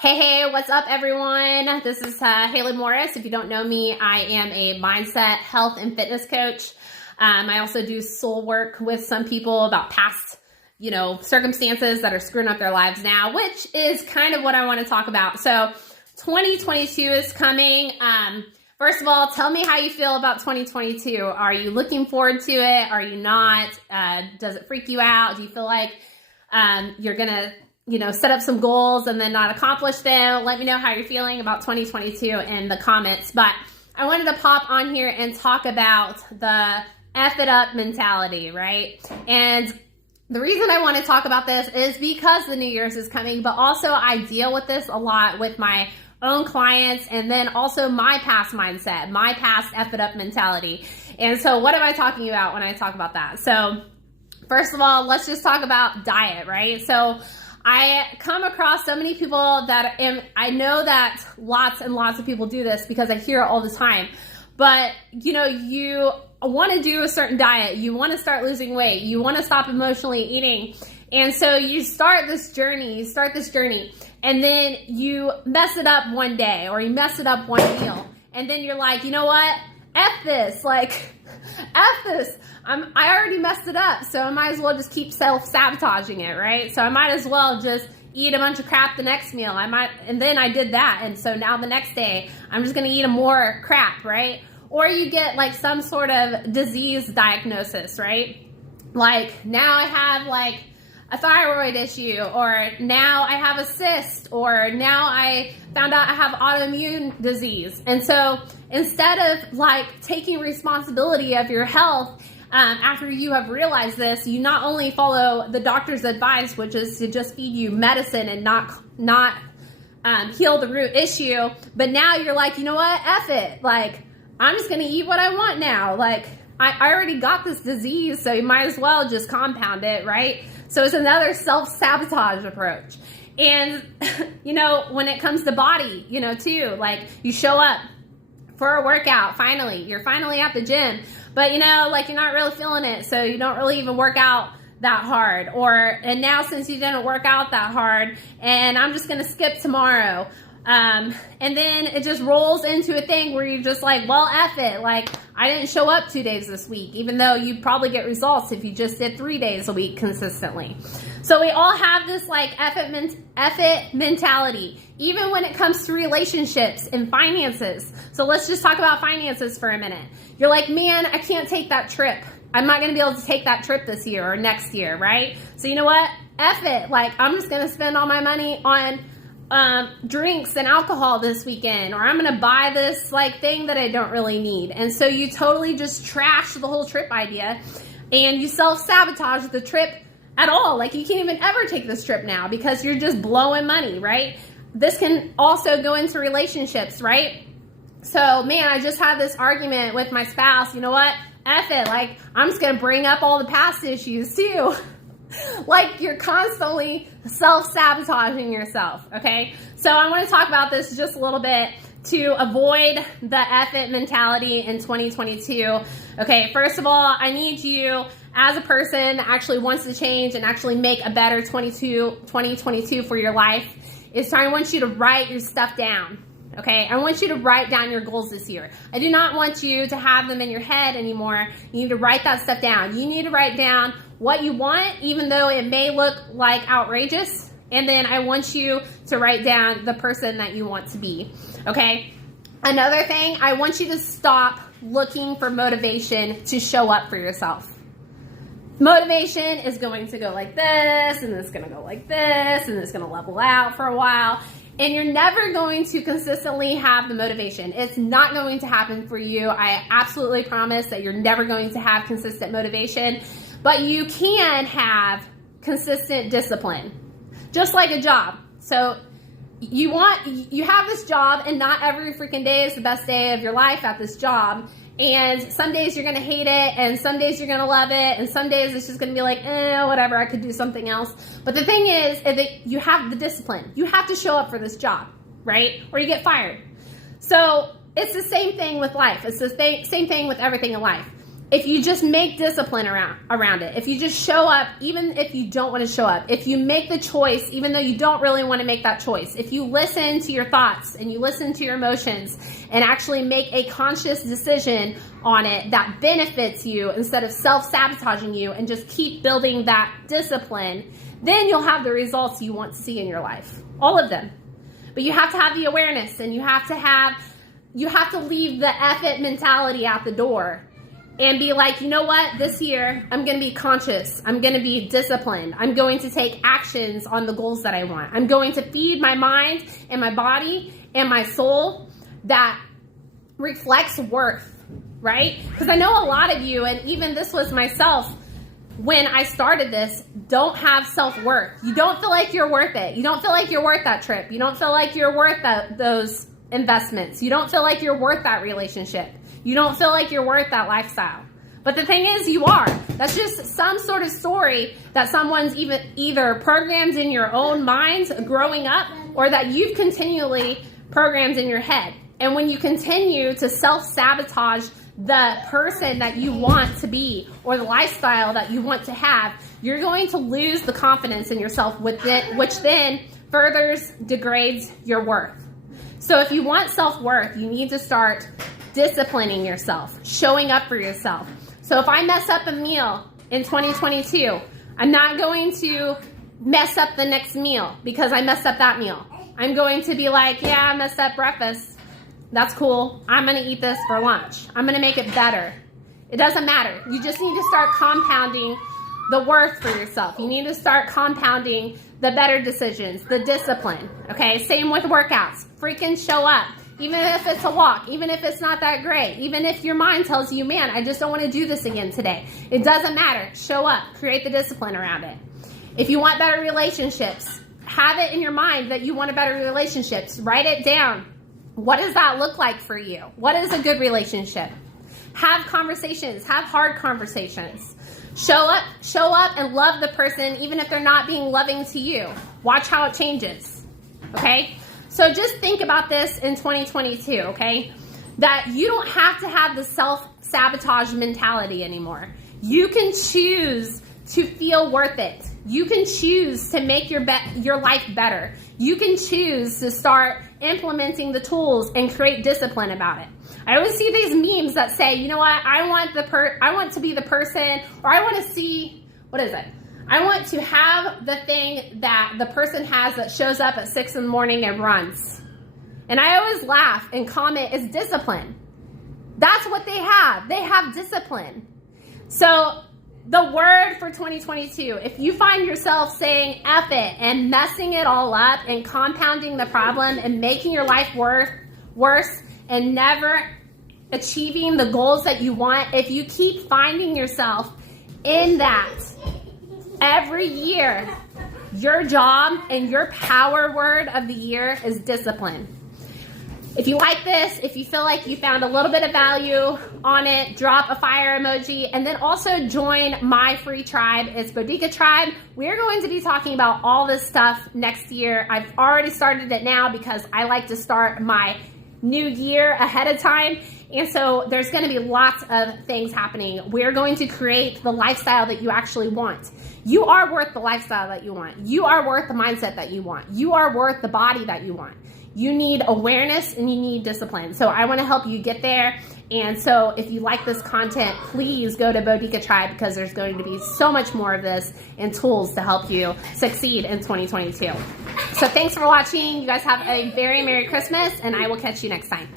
Hey, what's up, everyone? This is Haley Morris. If you don't know me, I am a mindset, health, and fitness coach. I also do soul work with some people about past, circumstances that are screwing up their lives now, which is kind of what I want to talk about. So 2022 is coming. First of all, tell me how you feel about 2022. Are you looking forward to it? Are you not? Does it freak you out? Do you feel like you're going to set up some goals and then not accomplish them? Let me know how you're feeling about 2022 in the comments. But I wanted to pop on here and talk about the F it up mentality, right? And the reason I want to talk about this is because the New Year's is coming, but also I deal with this a lot with my own clients and then also my past mindset, my past F it up mentality. And so what am I talking about when I talk about that? So first of all, let's just talk about diet, right? So I come across so many people I know that lots and lots of people do this because I hear it all the time. But, you want to do a certain diet. You want to start losing weight. You want to stop emotionally eating. And so you start this journey, and then you mess it up one day or you mess it up one meal. And then you're like, you know what? F this. F this. I already messed it up, so I might as well just keep self-sabotaging it, right? So I might as well just eat a bunch of crap the next meal. And then I did that, and so now the next day, I'm just gonna eat more crap, right? Or you get some sort of disease diagnosis, right? Now I have a thyroid issue, or now I have a cyst, or now I found out I have autoimmune disease. And so instead of taking responsibility of your health, after you have realized this, you not only follow the doctor's advice, which is to just feed you medicine and not heal the root issue, but now you're like, you know what, F it. I'm just going to eat what I want now. I already got this disease, so you might as well just compound it, right? So it's another self-sabotage approach. And, when it comes to body, too, you show up for a workout, you're finally at the gym, but you're not really feeling it, so you don't really even work out that hard. And now since you didn't work out that hard, and I'm just gonna skip tomorrow, and then it just rolls into a thing where you're just well, F it. I didn't show up 2 days this week, even though you probably get results if you just did 3 days a week consistently. So we all have this F it mentality, even when it comes to relationships and finances. So let's just talk about finances for a minute. You're like, man, I can't take that trip. I'm not going to be able to take that trip this year or next year, right? So you know what? F it. I'm just going to spend all my money on drinks and alcohol this weekend, or I'm going to buy this thing that I don't really need. And so you totally just trash the whole trip idea and you self-sabotage the trip at all. You can't even ever take this trip now because you're just blowing money, right? This can also go into relationships, right? So, man, I just had this argument with my spouse. You know what? F it. I'm just going to bring up all the past issues too. You're constantly self-sabotaging yourself, okay? So I want to talk about this just a little bit to avoid the F it mentality in 2022. Okay, first of all, I need you as a person that actually wants to change and actually make a better 2022 for your life. I want you to write your stuff down. Okay, I want you to write down your goals this year. I do not want you to have them in your head anymore. You need to write that stuff down. You need to write down what you want, even though it may look outrageous. And then I want you to write down the person that you want to be. Okay, another thing, I want you to stop looking for motivation to show up for yourself. Motivation is going to go like this, and it's going to go like this, and it's going to level out for a while. And you're never going to consistently have the motivation. It's not going to happen for you. I absolutely promise that you're never going to have consistent motivation, but you can have consistent discipline, just like a job. So you have this job, and not every freaking day is the best day of your life at this job. And some days you're going to hate it, and some days you're going to love it, and some days it's just going to be whatever, I could do something else. But the thing is that you have the discipline. You have to show up for this job, right? Or you get fired. So it's the same thing with life. It's the same thing with everything in life. if you just make discipline around it, if you just show up, even if you don't want to show up, if you make the choice, even though you don't really want to make that choice, if you listen to your thoughts and you listen to your emotions and actually make a conscious decision on it that benefits you instead of self-sabotaging you and just keep building that discipline, then you'll have the results you want to see in your life. All of them. But you have to have the awareness, and you have to leave the F it mentality out the door. And be like, you know what, this year, I'm going to be conscious. I'm going to be disciplined. I'm going to take actions on the goals that I want. I'm going to feed my mind and my body and my soul that reflects worth, right? Because I know a lot of you, and even this was myself, when I started this, don't have self-worth. You don't feel like you're worth it. You don't feel like you're worth that trip. You don't feel like you're worth those investments. You don't feel like you're worth that relationship. You don't feel like you're worth that lifestyle. But the thing is, you are. That's just some sort of story that someone's either programmed in your own minds growing up, or that you've continually programmed in your head. And when you continue to self-sabotage the person that you want to be or the lifestyle that you want to have, you're going to lose the confidence in yourself with it, which then furthers degrades your worth. So if you want self-worth, you need to start disciplining yourself, showing up for yourself. So if I mess up a meal in 2022, I'm not going to mess up the next meal because I messed up that meal. I'm going to be like, yeah, I messed up breakfast. That's cool. I'm going to eat this for lunch. I'm going to make it better. It doesn't matter. You just need to start compounding the worth for yourself. You need to start compounding the better decisions, the discipline. Okay? Same with workouts. Freaking show up. Even if it's a walk, even if it's not that great, even if your mind tells you, man, I just don't want to do this again today. It doesn't matter. Show up. Create the discipline around it. If you want better relationships, have it in your mind that you want a better relationships. Write it down. What does that look like for you? What is a good relationship? Have conversations. Have hard conversations. Show up and love the person even if they're not being loving to you. Watch how it changes. Okay? So just think about this in 2022, okay? That you don't have to have the self-sabotage mentality anymore. You can choose to feel worth it. You can choose to make your life better. You can choose to start implementing the tools and create discipline about it. I always see these memes that say, you know what, I want to be the person, or I want to see, what is it? I want to have the thing that the person has that shows up at 6 a.m. and runs. And I always laugh and comment, it's discipline. That's what they have. They have discipline. So the word for 2022, if you find yourself saying F it and messing it all up and compounding the problem and making your life worse and never achieving the goals that you want, if you keep finding yourself in that every year, your job and your power word of the year is discipline. If you like this, if you feel like you found a little bit of value on it, drop a fire emoji, and then also join my free tribe. It's Bodega Tribe. We're going to be talking about all this stuff next year. I've already started it now because I like to start my new year ahead of time. And so there's going to be lots of things happening. We're going to create the lifestyle that you actually want. You are worth the lifestyle that you want. You are worth the mindset that you want. You are worth the body that you want. You need awareness and you need discipline. So I want to help you get there. And so if you like this content, please go to Bodega Tribe because there's going to be so much more of this and tools to help you succeed in 2022. So thanks for watching. You guys have a very Merry Christmas, and I will catch you next time.